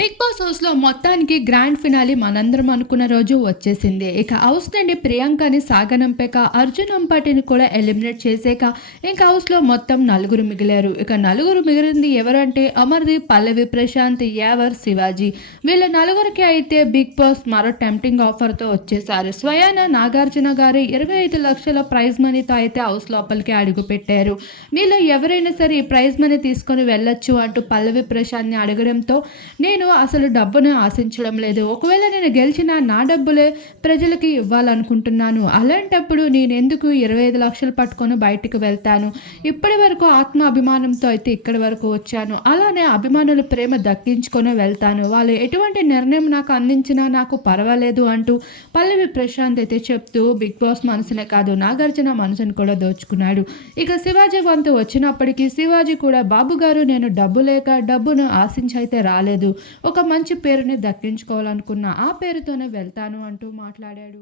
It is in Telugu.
బిగ్ బాస్ హౌస్‌లో మొత్తానికి గ్రాండ్ ఫినాలే మనందరం అనుకున్న రోజు వచ్చేసింది. ఇక హౌస్ నుండి ప్రియాంకని సాగనంపాక, అర్జున్ అంపాటిని కూడా ఎలిమినేట్ చేసాక ఇంక హౌస్‌లో మొత్తం నలుగురు మిగిలారు. ఇక నలుగురు మిగిలింది ఎవరంటే అమర్‌దీప్, పల్లవి ప్రశాంత్, యావర్, శివాజీ. వీళ్ళ నలుగురికి అయితే బిగ్ బాస్ మరో టెంప్టింగ్ ఆఫర్‌తో వచ్చేసారు. స్వయాన నాగార్జున గారే 25 లక్షల ప్రైజ్ మనీతో అయితే హౌస్ లోపలికి అడుగుపెట్టారు. మీలో ఎవరైనా సరే ఈ ప్రైజ్ మనీ తీసుకొని వెళ్ళొచ్చు అంటూ పల్లవి ప్రశాంత్‌ని అడగడంతో నేను అసలు డబ్బును ఆశించడం లేదు. ఒకవేళ నేను గెలిచినా నా డబ్బులే ప్రజలకి ఇవ్వాలనుకుంటున్నాను. అలాంటప్పుడు నేనెందుకు 25 లక్షలు పట్టుకొని బయటికి వెళ్తాను. ఇప్పటి వరకు ఆత్మ అభిమానంతో అయితే ఇక్కడి వరకు వచ్చాను. అలానే అభిమానుల ప్రేమ దక్కించుకొనే వెళ్తాను. వాళ్ళు ఎటువంటి నిర్ణయం నాకు అందించినా నాకు పర్వాలేదు అంటూ పల్లవి ప్రశాంత్ అయితే చెప్తూ బిగ్ బాస్ మనసునే కాదు నాగార్జున మనసుని కూడా దోచుకున్నాడు. ఇక శివాజీ వంతు వచ్చినప్పటికీ శివాజీ కూడా బాబు గారు నేను డబ్బు లేక డబ్బును ఆశించి అయితే రాలేదు. ఒక మంచి పేరుని దక్కించుకోవాలనుకున్న ఆ పేరుతోనే వెళ్తాను అంటూ మాట్లాడాడు.